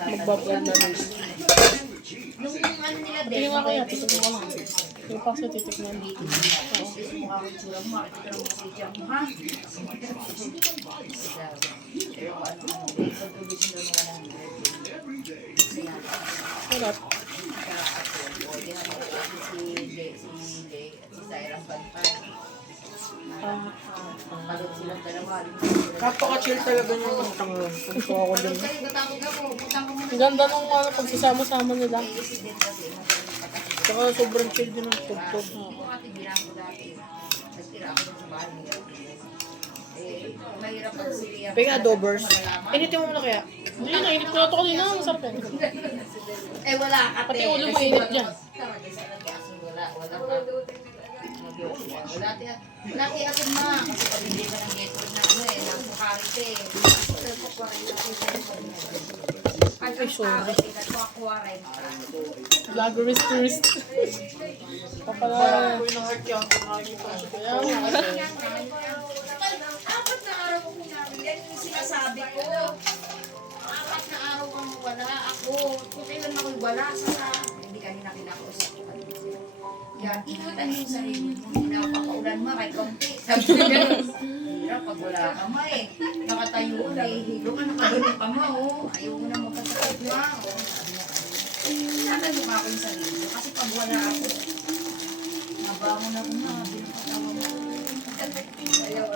Magbablog na rin. Yung ano nila din. Tingnan ko kaya, titignan ko. Yung pa sa titignan. Mukha ko tsura mo, makikita ng mga sitya mo, ha? Pero ano, contribution daw mga lang. Sarap. Si Cyrus Banpay. Palot silang dalawa. Napaka-chill talaga niya ng tanga. Punto ako din. Palot kayo, tatawag ako. Putang ko muna. Ang ganda nung pagsasama-sama nila. President kasi. Tsaka sobrang chill din ang tugtog. Ako ate, bilang ko dati. Nagtira ako sa bahay nila. Mahirap pag siliya. Pega adobers. Initin mo muna kaya. Hindi, nainit ko na ito kanina. Masarap yan. Wala ka. Pati ulo mo init dyan. Wala ti atin ma. Kasi pag hindi ka ng network na ano ng sukarite. Ay, sorry. Nagkuha-kuha rin. Vloggerist tourist. Papala. Uy, na-heart yan. Kaya nga. Apat na araw ko namin. Yan yung sinasabi ko. Apat na araw kang wala ako. Kung kailan ako'y wala sa hindi kanina kinakausap ko kanina sila. Yan, ikutan yung sarili mo. Napakaulan mo, kahit kaunti. Sabi ko gano'n. Hirap pag wala ka ma eh. Nakatayo ko, nahihilo ka, nakagaling pa ma oh. Ayaw mo na magkasakit ma oh. Sabi niya kanina. Tinatanong ako yung sarili mo. Kasi pag wala ako, nabangon ako ma, pinapatawa mo. Ayaw.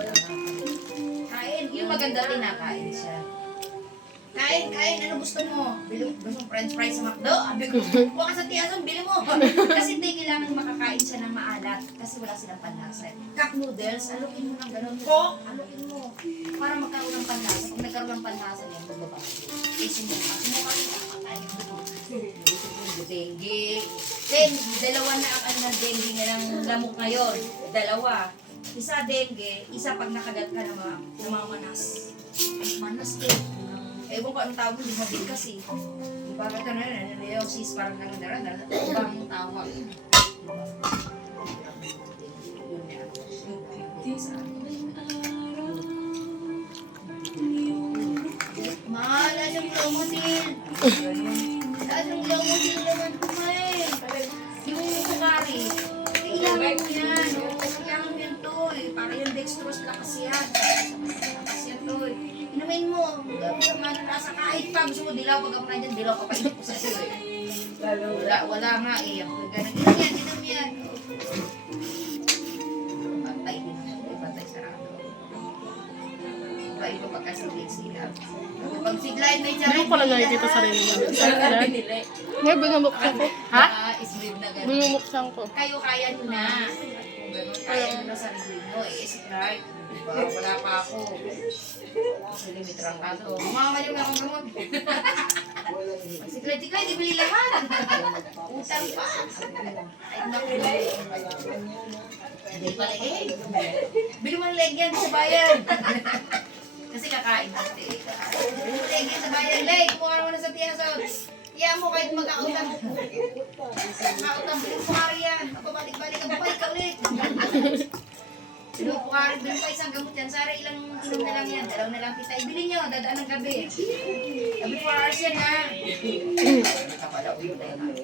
Kain, yung maganda tinakain siya. Kain, ano gusto mo? Gusto mo french fries sa McDo? Abi ko, huwag ka sa tiyasan, bili mo. Kasi hindi kailangan makakain siya ng maalat kasi wala silang panlasa. Cup noodles, alukin mo ng ganun. Coke, alukin mo. Para magkaroon ng panlasa. Kung nagkaroon ng panlasa niya, magbabago. Eh, sumuka rin kakakain mo. Dengue. Then, dalawa na ang ano ng dengue nga ng lamok ngayon. Dalawa. Isa dengue, isa pag nakagat ka ng mga manas. Manas din. Ewan ko anong tawag, hindi mabigkas eh. Bakit ka na yun, nananayosis, parang nangandaran, ibang tawag. Mahal, asyong lomotil. Asyong lomotil naman kumain. Yung sukari, kailangan mo yan. Kailangan mo yan to eh. Para yung dextrose lakas yan. Lakas yan to eh. Inumin mo, nasa kahit pa gusto mo dilaw, pag ako na dyan, dilaw ka pa hindi ko sa iyo eh. Wala nga eh. Inom yan. Patay din yan. Patay sarado. Iba pa kasi sila. Pag siglain may Hindi ko pala nakikita sarili mo. May binumuksan ko. Ha? Isbib na gano'n. Binumuksan ko. Kayo kaya nyo na. Kung gano'n, kaya nyo na sarili nyo. Eh, si Clark, diba? Wala pa ako. Kasi limitrang ka to. Mama yung akong gamot. Si Clark, ibili lahat. Utang pa. Ay, naku. Hindi pala eh. Bili mo ng leg yan sa bayan. Kasi kakain natin. Bili mo leg yan sa bayan. Leg, kumuha mo na sa tiyasan. Iya mo kahit magkakautang. Magkakautang, pinupukari yan. Pabalik-balik ka pa, ikaw ulit. Pinupukari, bilhin pa isang gamot yan. Sara, ilang inom na lang yan. Dalaw na lang kita. Ibili nyo, dadaan ng gabi. Sabi 4 hours yan ha.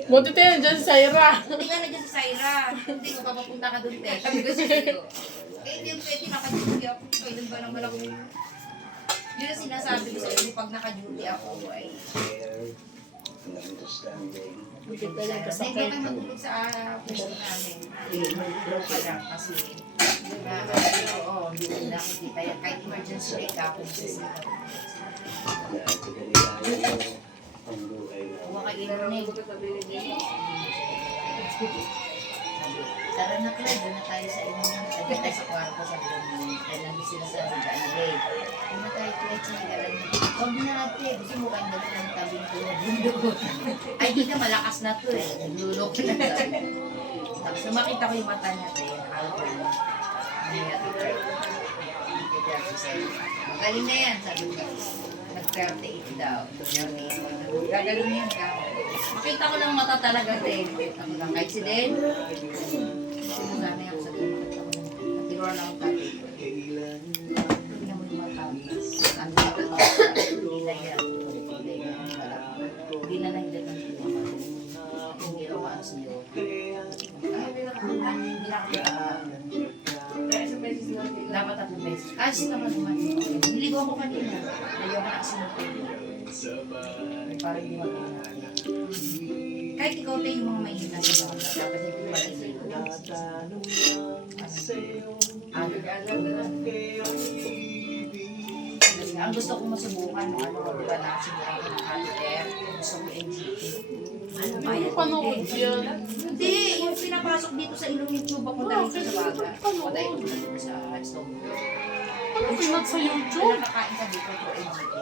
Buti tayo dyan si Syra. Hindi nga nandiyan si Syra. Hindi ko papapunta ka doon, te. Sabi ko sa'yo. Eh, hindi yung pwede, naka-duty ako. Kailan ba naman ako? Yun ang sinasabi ko sa'yo, pag naka-duty ako, ay... Buti tayo Hindi kasakay. ka matulog sa puso namin. Matulog ka lang kasi hindi ko nakikita yan. Kahit emergency rate ka, kung sisikat. Huwag ka irinig. Tara na, Clay. Doon na tayo sa inyo. Tayo tayo sa kwarto sa doon. Tayo nandun sila sa higaan. Doon na tayo, Clay, sa higaan. Huwag na natin. Gusto mo kayo dali ng tabing ko na bundo. Ay, di na malakas na to eh. Naglulok na tayo. Tapos nung makita ko yung mata niya, tayo, nakaupo na. Magaling na yan, sabi ko. Nag-38 daw. 38. Gagaling na yan ka. Makita ko lang mata talaga, tayo. Makita ko lang. Kahit si Den, sinasanay ako sa doon. Natiro lang ang tabi. Tingnan mo yung mata. Ang tabi. Hindi na yan. naman naman. Niligo ako kanina. Ayaw ka na kasi para hindi mag-inana. Kahit ikaw tayo yung mga mahina sa mga dapat hindi pala sa iyo. Ang gusto kong masubukan, di ba nasubukan ko ng catheter, gusto ko NGT. Ano ba yan? Panood yan. Hindi, yung pinapasok dito sa ilong yung tube ako dahil sa baga. Patay ko na dito sa stove. Ano pinag sa YouTube? Nakakain ka dito for NGT.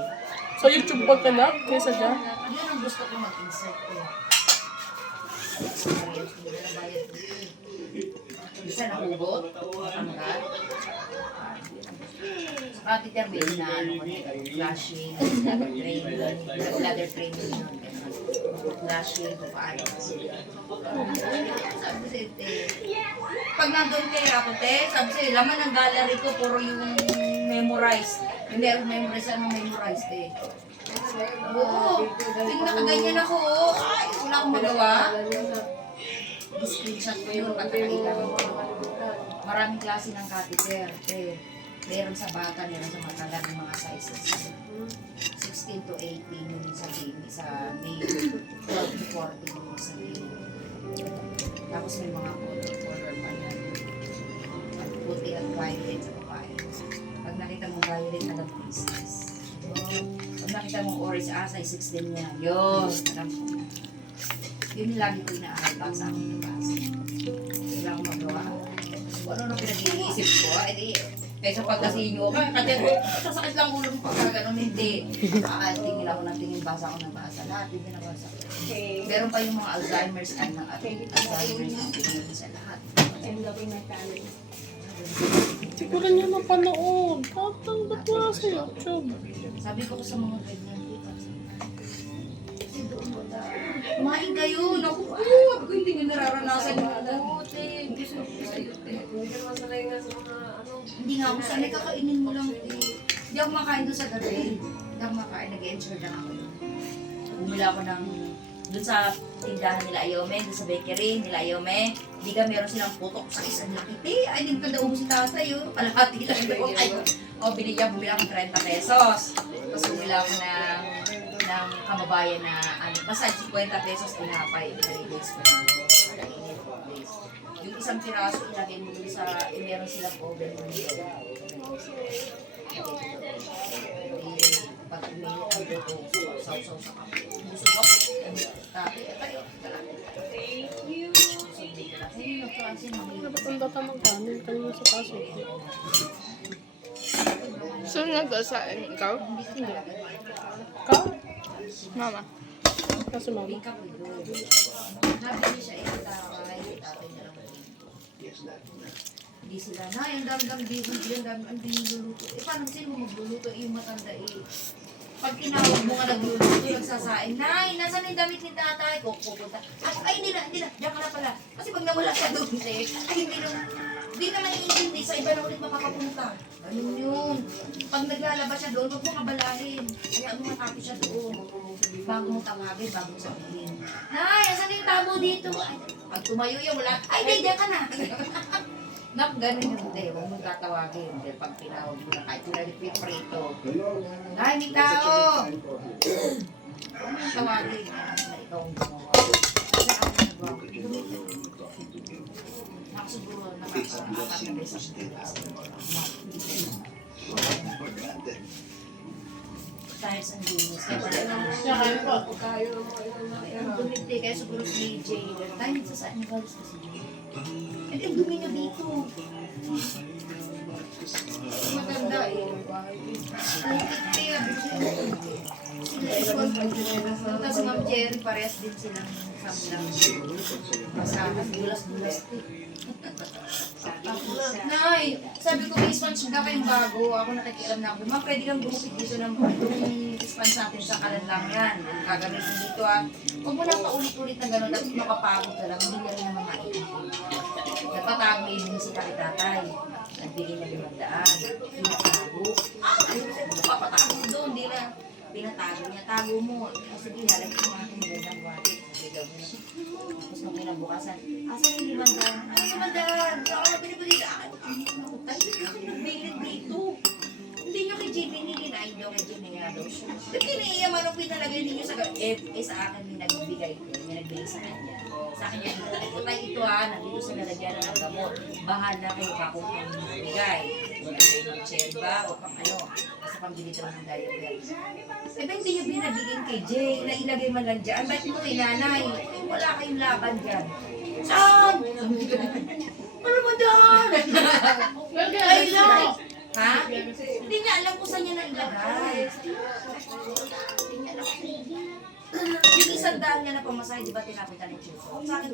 Sa YouTube ba ka na? Kesa dyan? Yun ang gusto ko mag-insert ko. Isa nahugot, matanggal. Sa catheter, may inaano ko nito. Flashing, bladder training yun. Flashing, kung paano. Sabi sa ite, pag nandun kay Rapote, sabi sa laman ng gallery ko, puro yung memorized. Hindi ako memorized, ano memorized eh. Oo, nakaganyan ako. Ay, wala akong magawa. Screenshot ko yun, pagkakailangan ko. Maraming klase ng catheter. Meron sa bata, meron sa matanda ng mga sizes. 16 to 18 yun sa baby, sa male. 12 to 14 yun sa male. Tapos may mga color pa yan. Puti at violet sa babae. Pag nakita mo violet, alam business. Pag nakita mo orange, size 6 din niya. Yun, alam ko na. Yun yung lagi ko inaaral pa sa akin na base. Wala akong magawa. Kung ano nang pinag-iisip ko, kaysa pagkasinyo, kasi sasakit lang ulo mo pagka gano'n, hindi. Tingin ako ng tingin, basa ako ng basa. Lahat, hindi na basa. Meron pa yung mga Alzheimer's and ng Alzheimer's ang tingin sa lahat. Hindi ko rin yan napanood. Ba't wala sa YouTube? Sabi ko sa mga ganyan, kumain kayo, naku, sabi ko hindi nyo nararanasan yung buti. Hindi nga ako sanay, kakainin mo lang. Hindi ako makain doon sa gabi. Hindi ako makain, nag-ensure lang ako. Bumila ako ng, doon sa tindahan nila Ayome, doon sa bakery nila Ayome. Hindi ka meron silang putok sa isang lakiti. Ay, hindi mo ka daw mo si tatay, palahati lang doon. Binigyan, bumila ako 30 pesos. Tapos bumila ako ng kababayan na basta 50 pesos tinapay, 3 days ko na. Yung isang piraso ilagay mo dun sa, meron silang oven mo dito. Pag umilit ang dito, saw-saw sa kape. Busog ako, tabi, tayo, thank you. Dapat ang data ng kanin. Kanina sa kaso. So, nagdasain ikaw? Hindi. Ka? Mama. Kasi mama. Nabili siya itatay na lang. Hindi sila, ang dami-dami bihon, ang biniluluto. Paano sino magluluto? Yung matanda Pag tinawag mo nga nagluluto, nagsasain, Nay, nasaan yung damit ni tatay? Pupunta. Ay, hindi na, diyan ka na pala. Kasi pag nawala siya doon, hindi naman yung sa iba na ulit makakapunta. Ganun yun. Pag naglalaba siya doon, huwag mo kabalahin. Kaya mo matapos siya doon. Bago mo tawagin, bago mo sabihin. Nay, asan yung tabo dito? Ay, pag tumayo yun, wala. Ay, diyan ka na. Ganun yung hindi. Huwag mo tatawagin. Pag tinawag mo na kahit pinalipit prito. Nay, may tao! Huwag mo tawagin. Ikaw ang gumawa. Kasi ako nagawa. Siguro nakakaapat na beses tayo sa linis. Ang dumiti, kaya siguro si Jay. Tayo sa saan yung galis kasi Jay. At yung dumi niya dito. Maganda Tapos si Ma'am Jerry, parehas din silang samlang. Masakas, bulas-bulas. Nay, sabi ko may sponge na kayong bago. Ako nakikialam na ako. Ma, pwede kang gumupit dito ng itong sponge natin sa kalan lang yan. Gagamitin dito Huwag mo lang paulit-ulit na gano'n. Dapat makapagod ka lang. Hindi ka rin naman maitin. Napatago may binisita kay tatay. Nagbigay na 500. Pinatago. Papatago doon. Hindi na. Pinatago niya. Tago mo. Kasi ginalagay ko mga magandang wati. Tapos nung kinabukasan, asan yung 500? Ano 500? Saka na pinipili sa akin. Tayo, nagbilid dito. daw kay Jim, nga daw siya. Ba't kiniiyaman nung pinalagay ninyo sa sa akin may nagbigay ko, may nagbigay sa kanya. Sa akin yung putay ito ha, nandito sa lalagyan ng gamot. Bahala kayo pa kung ang bigay. Wala kayo ng tselba o pang ano, sa pambili daw ng diabetes. Eh ba hindi nyo binabigyan kay Jay na ilagay man lang dyan? Ba't mo kay nanay? Wala kayong laban dyan. Saan? Ano ba dyan? Ay lang! Ha? Hindi niya alam kung saan niya nailagay. Hindi niya alam. Yung isang daan niya na pamasahe, di ba tinapunta ng Chilson? Sa akin,